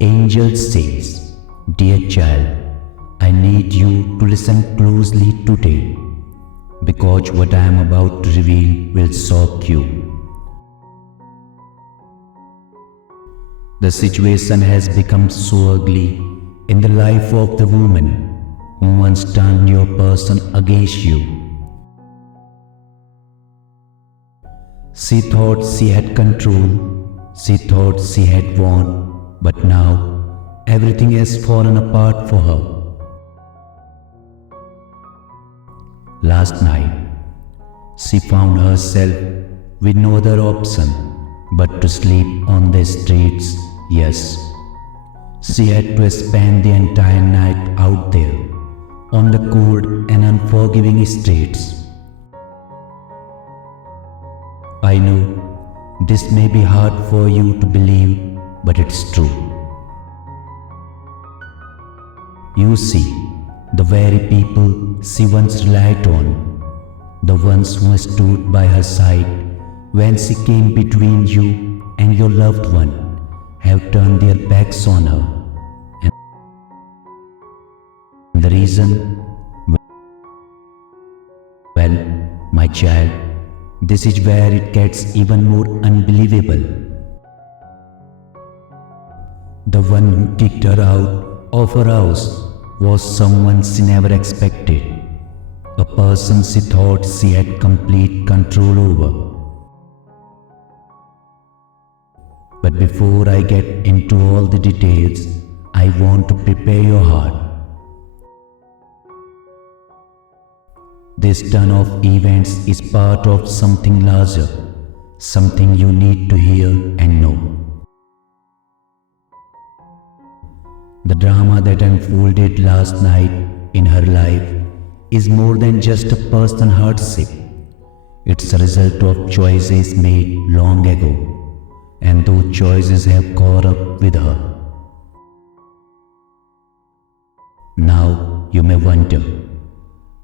Angel says, "Dear child, I need you to listen closely today because what I am about to reveal will shock you." The situation has become so ugly in the life of the woman who once turned your person against you. She thought she had control, she thought she had won, but now everything has fallen apart for her. Last night, she found herself with no other option but to sleep on the streets. Yes, she had to spend the entire night out there on the cold and unforgiving streets. I know this may be hard for you to believe, but it's true. You see, the very people she once relied on, the ones who stood by her side when she came between you and your loved one, have turned their backs on her. And the reason? Well, my child, this is where it gets even more unbelievable. The one who kicked her out of her house was someone she never expected, a person she thought she had complete control over. But before I get into all the details, I want to prepare your heart. This turn of events is part of something larger, something you need to hear and know. The drama that unfolded last night in her life is more than just a personal hardship. It's a result of choices made long ago, and those choices have caught up with her. Now you may wonder,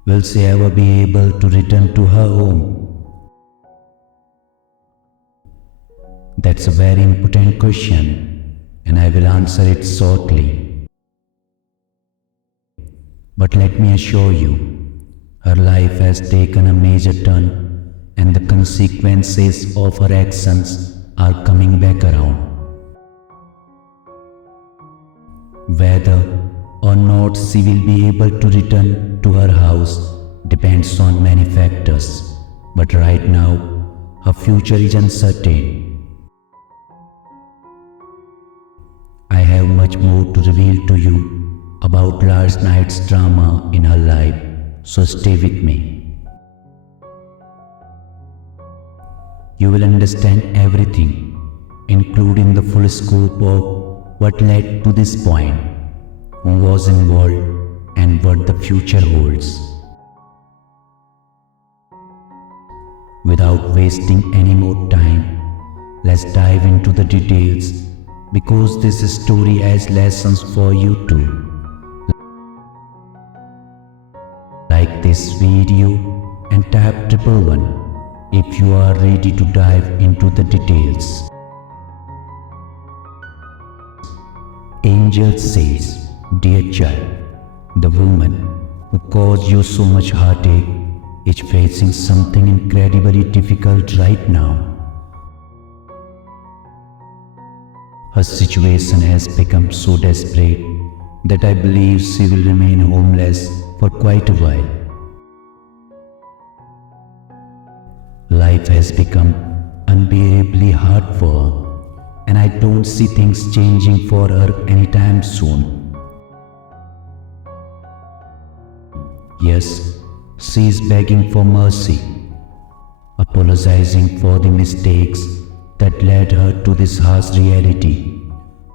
will she ever be able to return to her home? That's a very important question, and I will answer it shortly. But let me assure you, her life has taken a major turn, and the consequences of her actions are coming back around. Whether or not she will be able to return to her house depends on many factors, but right now, her future is uncertain. I have much more to reveal to you about last night's drama in her life, so stay with me. You will understand everything, including the full scope of what led to this point, who was involved, and what the future holds. Without wasting any more time, let's dive into the details because this story has lessons for you too. Like this video and tap 111 if you are ready to dive into the details. Angel says, "Dear child, the woman who caused you so much heartache is facing something incredibly difficult right now. Her situation has become so desperate that I believe she will remain homeless for quite a while. Life has become unbearably hard for her, and I don't see things changing for her anytime soon. Yes, she is begging for mercy, apologizing for the mistakes that led her to this harsh reality.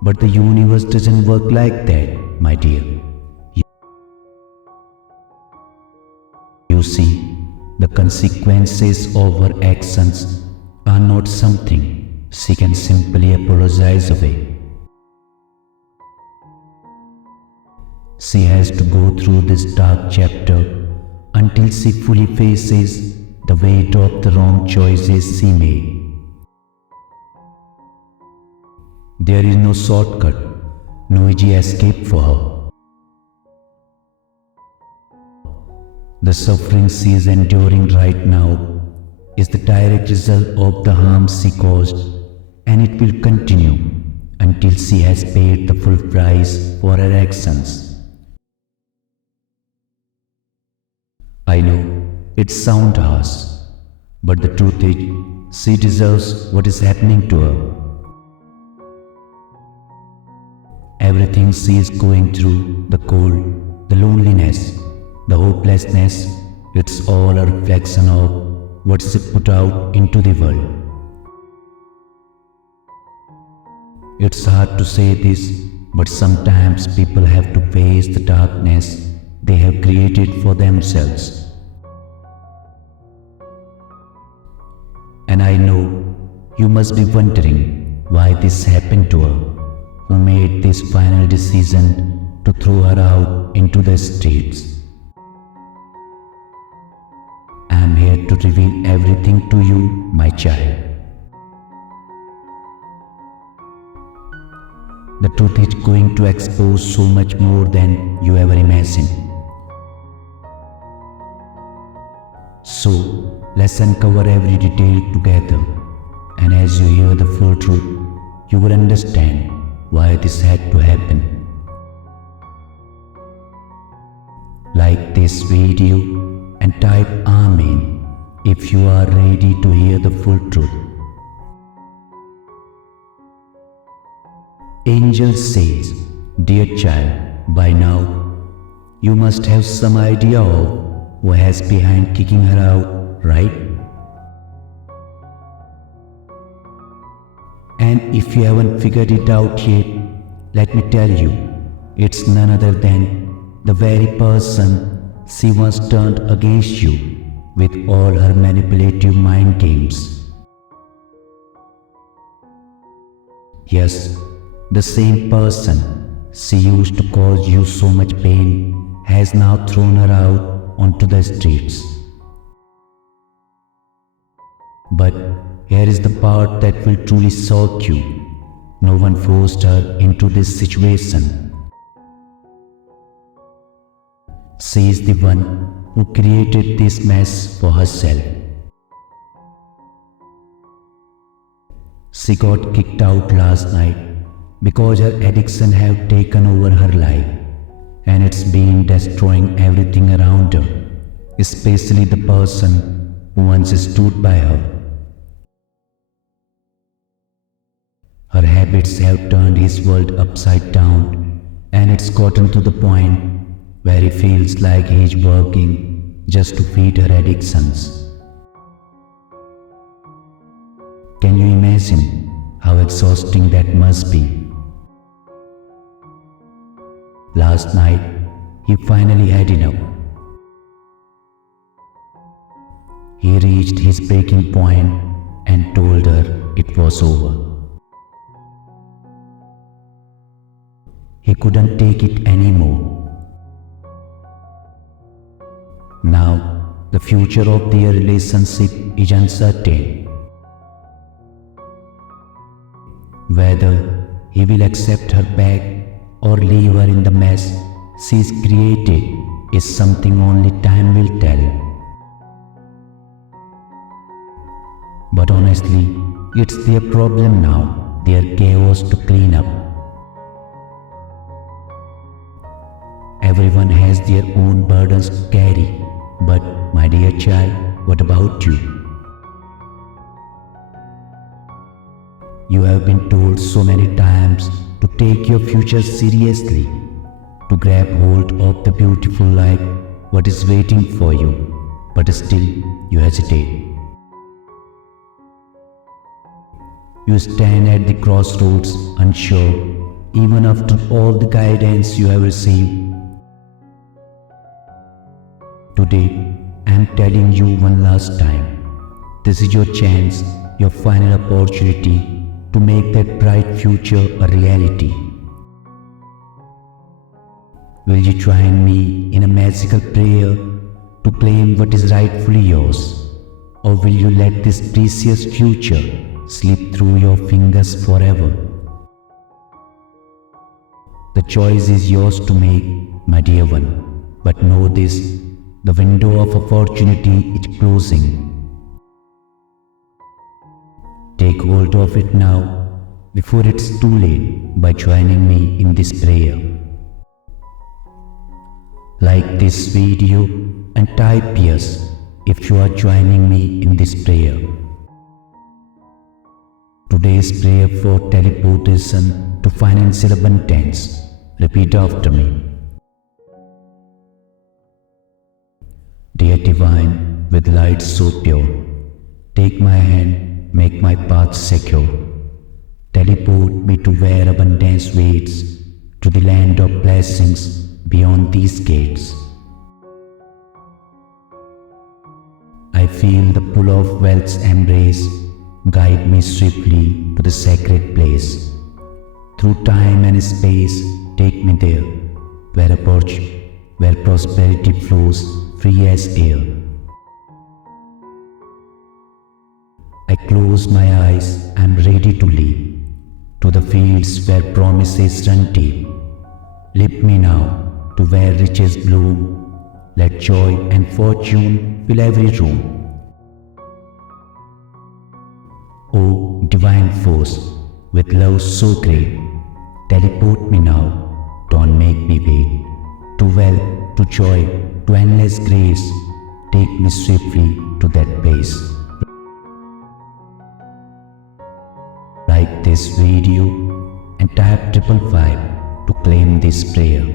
But the universe doesn't work like that, my dear. You see, the consequences of her actions are not something she can simply apologize away. She has to go through this dark chapter until she fully faces the weight of the wrong choices she made. There is no shortcut, no easy escape for her. The suffering she is enduring right now is the direct result of the harm she caused, and it will continue until she has paid the full price for her actions. I know it sounds harsh, but the truth is, she deserves what is happening to her. Everything she is going through, the cold, the loneliness, the hopelessness, it's all a reflection of what she put out into the world. It's hard to say this, but sometimes people have to face the darkness they have created for themselves. And I know you must be wondering why this happened to her, who made this final decision to throw her out into the streets. I am here to reveal everything to you, my child. The truth is going to expose so much more than you ever imagined. So, let's uncover every detail together, and as you hear the full truth, you will understand why this had to happen. Like this video and type Amen if you are ready to hear the full truth. Angel says, "Dear child, by now you must have some idea of who has behind kicking her out, right? And if you haven't figured it out yet, let me tell you, it's none other than the very person she once turned against you with all her manipulative mind games. Yes, the same person she used to cause you so much pain has now thrown her out onto the streets. But here is the part that will truly shock you. No one forced her into this situation. She is the one who created this mess for herself. She got kicked out last night because her addiction have taken over her life, and it's been destroying everything around her, especially the person who once stood by her. Her habits have turned his world upside down, and it's gotten to the point where he feels like he's working just to feed her addictions. Can you imagine how exhausting that must be? Last night, he finally had enough. He reached his breaking point and told her it was over. He couldn't take it anymore. Now, the future of their relationship is uncertain. Whether he will accept her back or leave her in the mess she's created is something only time will tell. But honestly, it's their problem now, their chaos to clean up. Everyone has their own burdens to carry, but my dear child, what about you? You have been told so many times to take your future seriously, to grab hold of the beautiful life what is waiting for you, but still you hesitate. You stand at the crossroads unsure, even after all the guidance you have received. Today, I am telling you one last time, this is your chance, your final opportunity to make that bright future a reality. Will you join me in a magical prayer to claim what is rightfully yours? Or will you let this precious future slip through your fingers forever? The choice is yours to make, my dear one. But know this, the window of opportunity is closing. Take hold of it now, before it's too late, by joining me in this prayer. Like this video and type yes if you are joining me in this prayer. Today's prayer for teleportation to financial abundance. Repeat after me. Dear Divine, with light so pure, take my hand, make my path secure. Teleport me to where abundance waits, to the land of blessings beyond these gates. I feel the pull of wealth's embrace, guide me swiftly to the sacred place. Through time and space, take me there, where prosperity flows free as air. I close my eyes, I am ready to leap to the fields where promises run deep. Lift me now to where riches bloom, let joy and fortune fill every room. O divine force, with love so great, teleport me now, don't make me wait. To wealth, to joy, to endless grace, take me swiftly to that place. Like this video and type 555 to claim this prayer.